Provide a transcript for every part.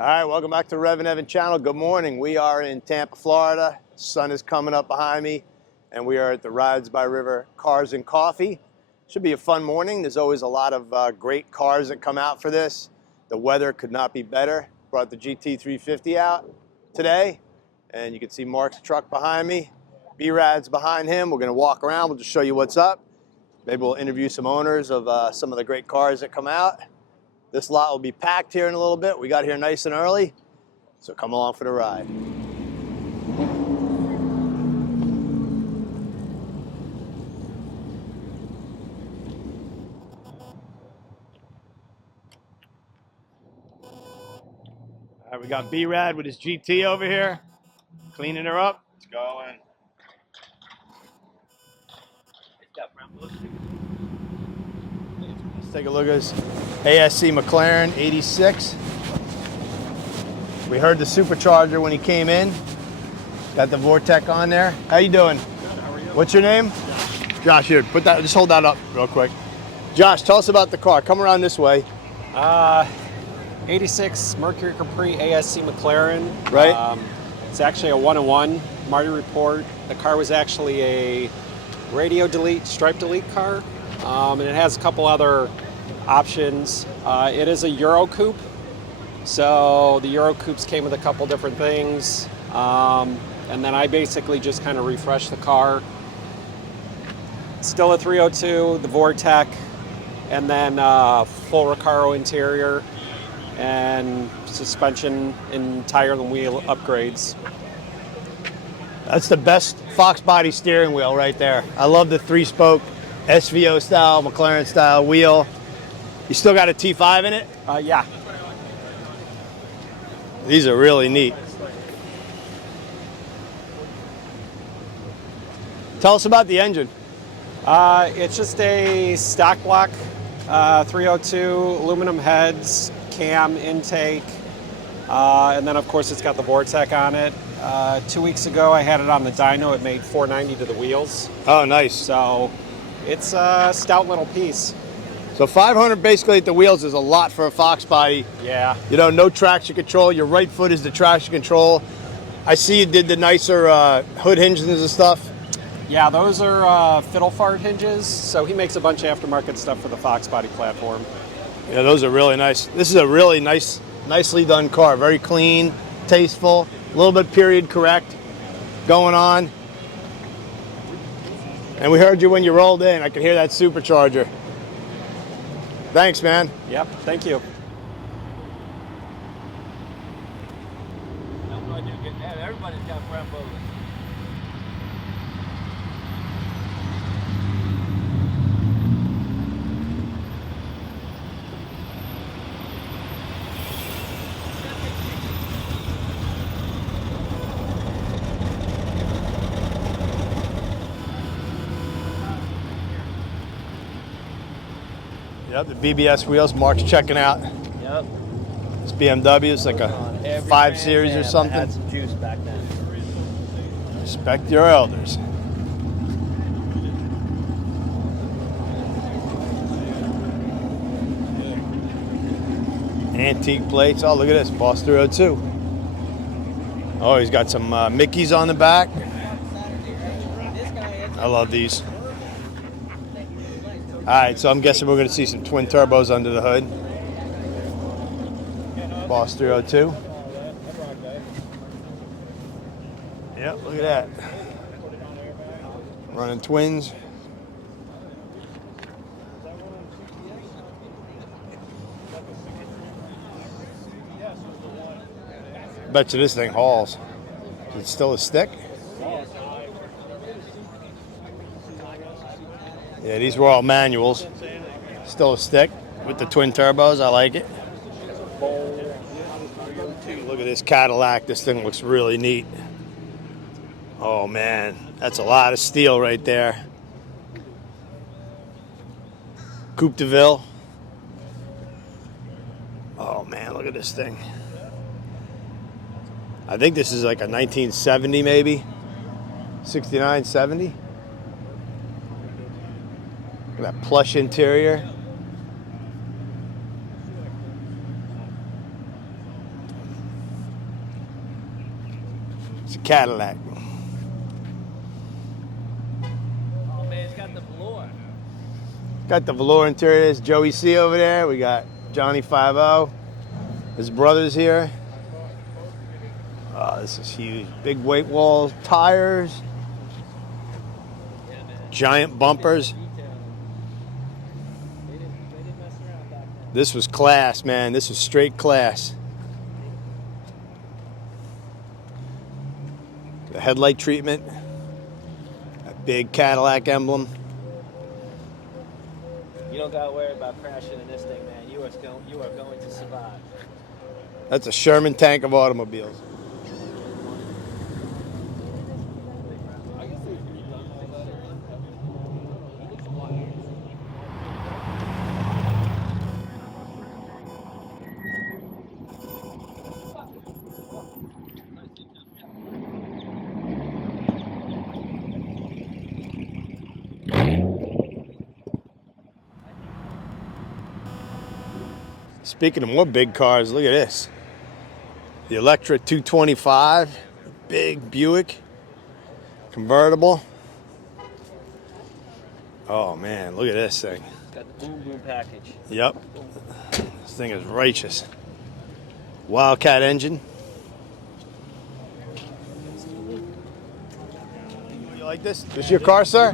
All right, welcome back to REVan Evan channel. Good morning. We are in Tampa, Florida. Sun is coming up behind me, and we are at the Rides by River Cars and Coffee. Should be a fun morning. There's always a lot of great cars that come out for this. The weather could not be better. Brought the GT350 out today, and you can see Mark's truck behind me. B-Rad's behind him. We're going to walk around. We'll just show you what's up. Maybe we'll interview some owners of some of the great cars that come out. This lot will be packed here in a little bit. We got here nice and early, so come along for the ride. All right, we got B-Rad with his GT over here, cleaning her up. It's going. Let's take a look at this ASC McLaren 86. We heard the Supercharger when he came in. Got the Vortec on there. How you doing? Good, how are you? What's your name? Josh, here, put that, just hold that up real quick. Josh, tell us about the car. Come around this way. 86 Mercury Capri ASC McLaren. Right. It's actually a one-in-one Marty report. The car was actually a radio delete, stripe delete car, and it has a couple other options. It is a Euro Coupe, so the Euro Coupes came with a couple different things, and then I basically just kind of refreshed the car. Still a 302, the Vortec, and then full Recaro interior and suspension and tire and wheel upgrades. That's the best Foxbody steering wheel right there. I love the 3-spoke SVO style, McLaren style wheel. You still got a T5 in it? Yeah. These are really neat. Tell us about the engine. It's just a stock block 302, aluminum heads, cam intake, and then of course it's got the Vortec on it. 2 weeks ago I had it on the dyno. It made 490 to the wheels. Oh, nice. So it's a stout little piece. So 500 basically at the wheels is a lot for a Foxbody. Yeah. You know, no traction control. Your right foot is the traction control. I see you did the nicer hood hinges and stuff. Yeah, those are fiddle fart hinges. So he makes a bunch of aftermarket stuff for the Foxbody platform. Yeah, those are really nice. This is a really nicely done car. Very clean, tasteful, a little bit period correct going on. And we heard you when you rolled in. I could hear that Supercharger. Thanks, man. Yep, thank you. Everybody's got Brembos. Yep, the BBS wheels. Mark's checking out. Yep. This BMW is like a 5 Series or something. Had some juice back then. Respect your elders. Antique plates. Oh, look at this. Boss 302. Oh, he's got some Mickeys on the back. I love these. All right, so I'm guessing we're going to see some twin turbos under the hood. Boss 302. Yep, look at that. Running twins. Bet you this thing hauls. Is it still a stick? Yeah, these were all manuals. Still a stick with the twin turbos. I like it. Look at this Cadillac. This thing looks really neat. Oh, man. That's a lot of steel right there. Coupe de Ville. Oh, man. Look at this thing. I think this is like a 1970 maybe. 69, 70. Look at that plush interior. It's a Cadillac. Oh man, it's got the velour. Got the velour interiors. Joey C over there. We got Johnny 5-0. His brother's here. Oh, this is huge. Big weight walls, tires, Yeah, man. giant bumpers. They didn't mess around back then. This was class, man. This was straight class. The headlight treatment. That big Cadillac emblem. You don't gotta worry about crashing in this thing, man. You are going to survive. That's a Sherman tank of automobiles. Speaking of more big cars, look at this. The Electra 225, big Buick, convertible. Oh man, look at this thing. It's got the boom package. Yep, this thing is righteous. Wildcat engine. You like this? This your car, sir?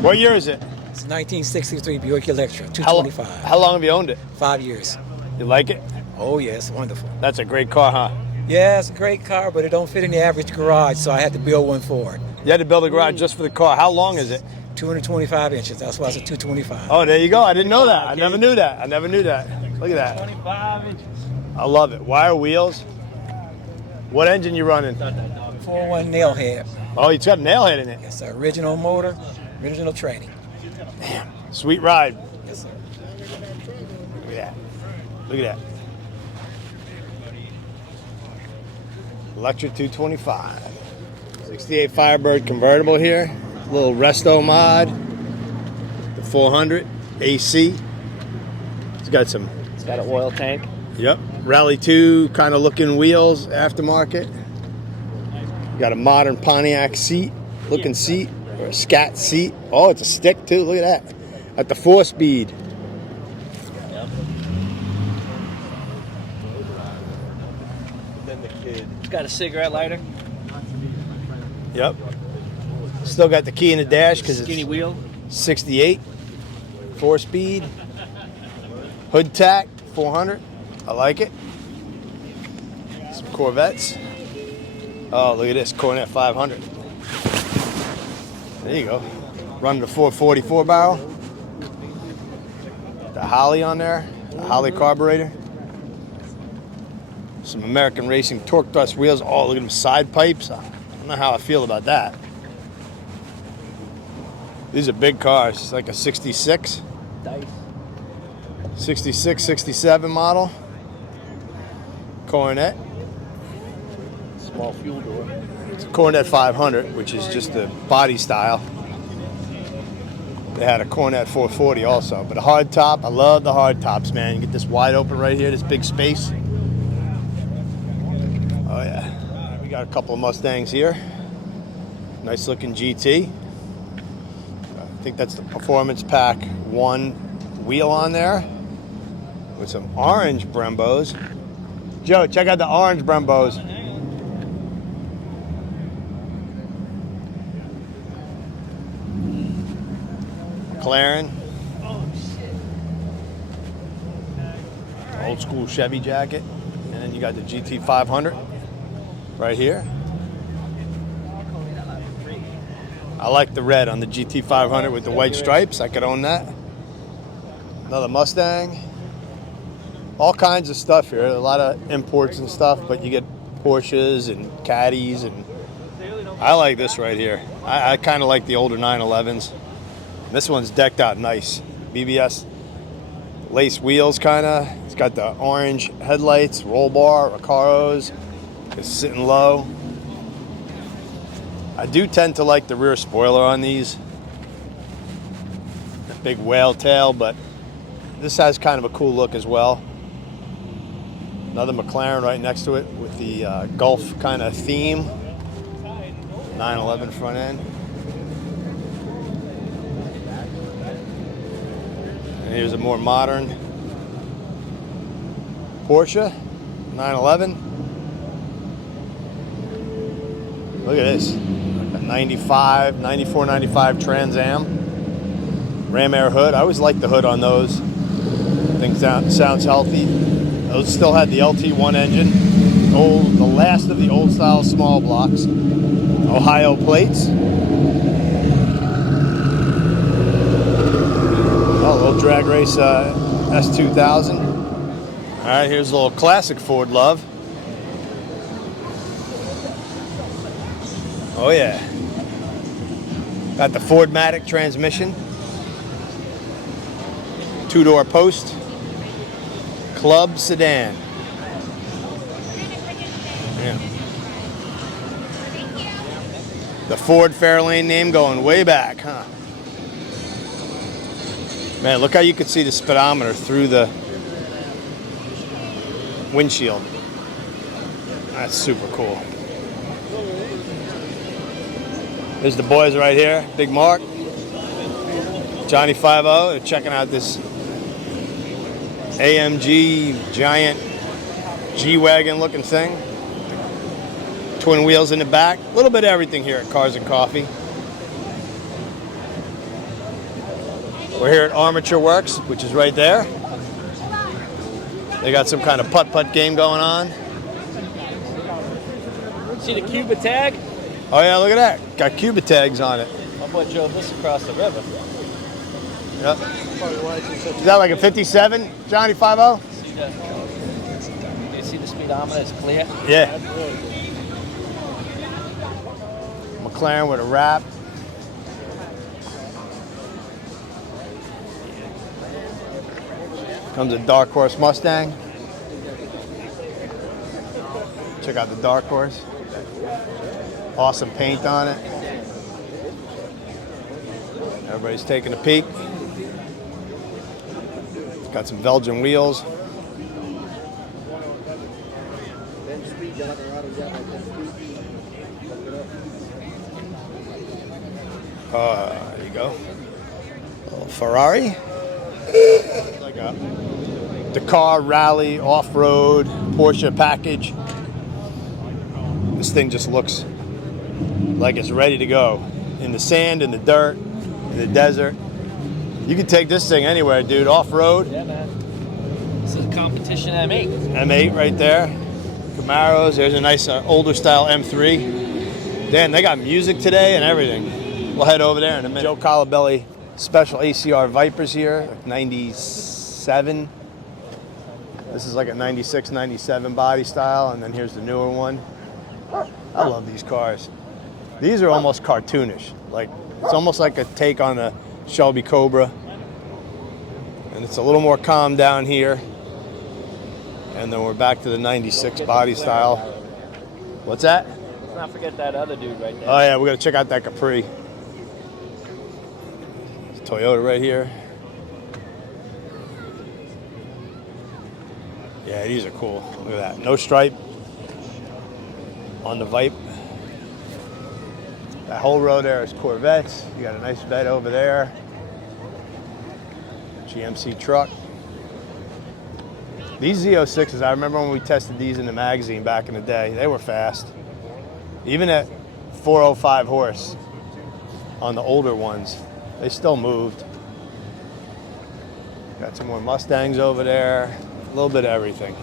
What year is it? It's 1963 Buick Electra, How 225. how long have you owned it? 5 years. You like it? Oh, yes, wonderful. That's a great car, huh? Yeah, it's a great car, but it don't fit in the average garage, so I had to build one for it. You had to build a garage just for the car. How long is it? 225 inches. That's why it's a 225. Oh, there you go. I didn't know that. I never knew that. I never knew that. Look at that. 25 inches. I love it. Wire wheels. What engine you running? 401 nail head. Oh, it's got a nail head in it. It's the original motor, original training. Sweet ride. Yes, sir. Look at that. Look at that. Electra 225. 68 Firebird convertible here. Little resto mod. The 400 AC. It's got some, It's got an oil tank. yep, Rally 2 kind of looking wheels, aftermarket. Got a modern Pontiac seat, looking seat, or a scat seat. Oh, it's a stick too. Look at that. At the 4-speed. Yep. It's got a cigarette lighter. Yep. Still got the key in the dash because Skinny it's wheel. 68, 4-speed. Hood tack, 400. I like it. Some Corvettes. Oh, look at this, Cornet 500. There you go. Running the 444 barrel. The Holly on there, the Holly carburetor. Some American Racing torque thrust wheels. Oh, look at them side pipes. I don't know how I feel about that. These are big cars. It's like a 66, Dice. 66, 67 model. Coronet. Small fuel door. It's a Coronet 500, which is just the body style. They had a Coronet 440 also, but a hard top. I love the hard tops, man. You get this wide open right here, this big space. Oh yeah. We got a couple of Mustangs here. Nice looking GT. I think that's the Performance Pack 1 wheel on there with some orange Brembos. Joe, check out the orange Brembos. McLaren. Old school Chevy jacket. And then you got the GT 500 right here. I like the red on the GT 500 with the white stripes. I could own that. Another Mustang. All kinds of stuff here. A lot of imports and stuff, but you get Porsches and Caddies, and I like this right here. I kind of like the older 911s. This one's decked out nice. BBS lace wheels, kind of. It's got the orange headlights, roll bar, Recaros. It's sitting low. I do tend to like the rear spoiler on these. The big whale tail, but this has kind of a cool look as well. Another McLaren right next to it with the Gulf kind of theme. 911 front end. And here's a more modern Porsche 911. Look at this. A 95, 94, 95 Trans Am. Ram Air hood. I always like the hood on those. Things sounds healthy. Those still had the LT1 engine. The last of the old style small blocks. Ohio plates. Oh, a little drag race S2000. All right, here's a little classic Ford love. Oh yeah. Got the Fordmatic transmission. 2-door post. Club sedan. Yeah. The Ford Fairlane name going way back, huh? Man, look how you could see the speedometer through the windshield. That's super cool. There's the boys right here. Big Mark, Johnny 5-0. They're checking out this AMG giant G-Wagon looking thing. Twin wheels in the back. A little bit of everything here at Cars and Coffee. We're here at Armature Works, which is right there. They got some kind of putt-putt game going on. See the Cuba tag? Oh yeah, look at that. Got Cuba tags on it. My boy drove this across the river. Yep. Is that like a 57, Johnny 5-0? See that? You see the speedometer? It's clear. Yeah. McLaren with a wrap. Comes a Dark Horse Mustang. Check out the Dark Horse. Awesome paint on it. Everybody's taking a peek. It's got some Belgian wheels. There you go. A little Ferrari. Like a Dakar rally off-road Porsche package. This thing just looks like it's ready to go. In the sand, in the dirt, in the desert. You can take this thing anywhere, dude. Off-road. Yeah, man. This is a competition M8. M8 right there. Camaros. There's a nice older style M3. Damn, they got music today and everything. We'll head over there in a minute. Joe Colabelli special ACR Vipers here, 97. This is like a 96, 97 body style, and then here's the newer one. I love these cars. These are almost cartoonish. Like, it's almost like a take on a Shelby Cobra. And it's a little more calm down here. And then we're back to the 96 body style. What's that? Let's not forget that other dude right there. Oh yeah, we gotta check out that Capri. Toyota right here. Yeah, these are cool. Look at that. No stripe on the Vipe. That whole row there is Corvettes. You got a nice bed over there. GMC truck. These Z06s, I remember when we tested these in the magazine back in the day, they were fast. Even at 405 horse on the older ones, they still moved. Got some more Mustangs over there. A little bit of everything.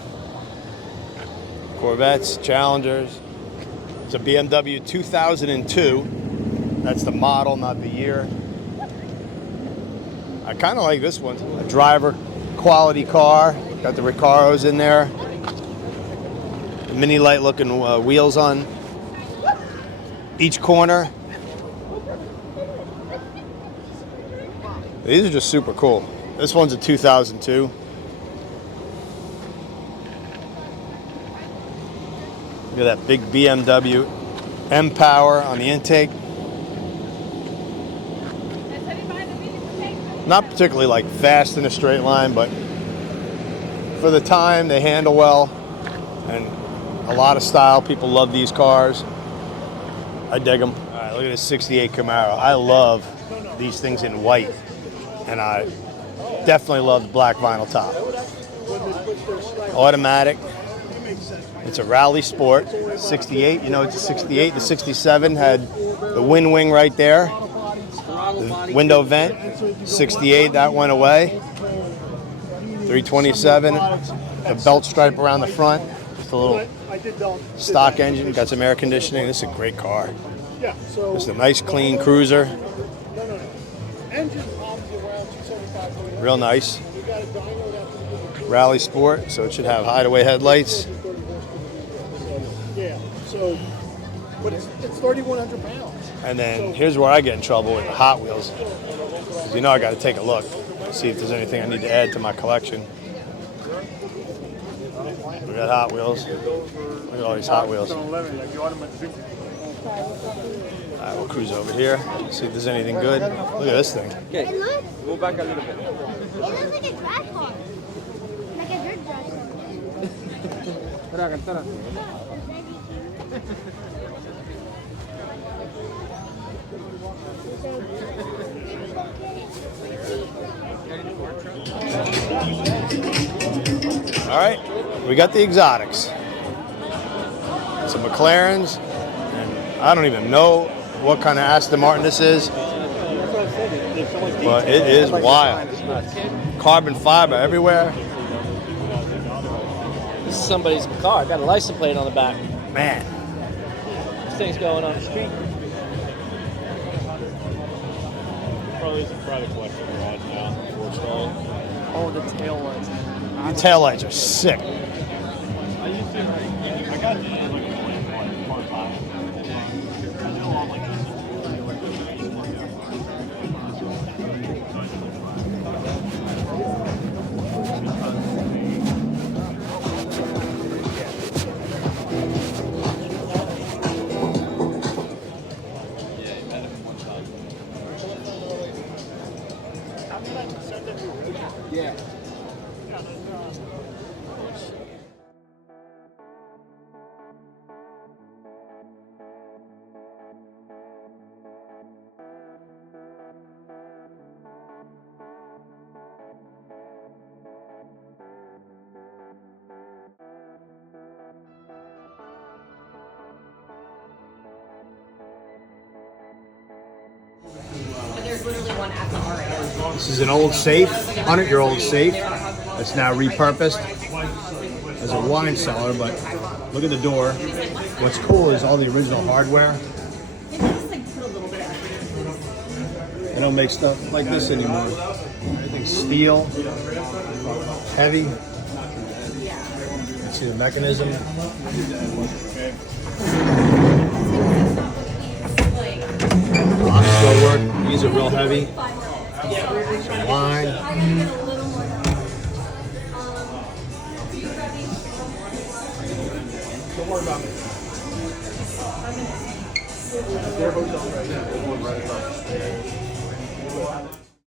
Corvettes, Challengers. It's a BMW 2002. That's the model, not the year. I kind of like this one. A driver quality car. Got the Recaros in there. Mini light looking wheels on each corner. These are just super cool. This one's a 2002. Look at that big BMW M-Power on the intake. Not particularly like fast in a straight line, but for the time they handle well and a lot of style. People love these cars. I dig them. Look at this 68 Camaro. I love these things in white. And I definitely love the black vinyl top. Automatic. It's a rally sport. 68, you know it's a 68. The 67 had the wind wing right there. The window vent. 68, that went away. 327, the belt stripe around the front. Just a little stock engine. Got some air conditioning. This is a great car. This is a nice clean cruiser. Real nice. Rally sport, so it should have hideaway headlights. Yeah, so, but it's 3,100 pounds. And then here's where I get in trouble with the Hot Wheels. 'Cause you know I got to take a look, see if there's anything I need to add to my collection. We got Hot Wheels. Look at all these Hot Wheels. All right, we'll cruise over here, see if there's anything good. Look at this thing. Okay, move back a little bit. It looks like a drag car. Like a dirt drag car. All right, we got the exotics. Some McLarens, and I don't even know what kind of Aston Martin this is, but it is wild. Carbon fiber everywhere. This is somebody's car. Got a license plate on the back. Man, This thing's going on the street. Probably is a private collector garage now. Oh, the tail lights. the taillights are sick. I used to, I got to like a part-time. Yeah. But there's literally one at the RA. This is an old safe, 100-year-old safe that's now repurposed as a wine cellar, but look at the door. What's cool is all the original hardware. Maybe just like put a little bit of everything. They don't make stuff like this anymore. Everything's steel, heavy. You see the mechanism. Locks still work. These are real heavy. Some wine.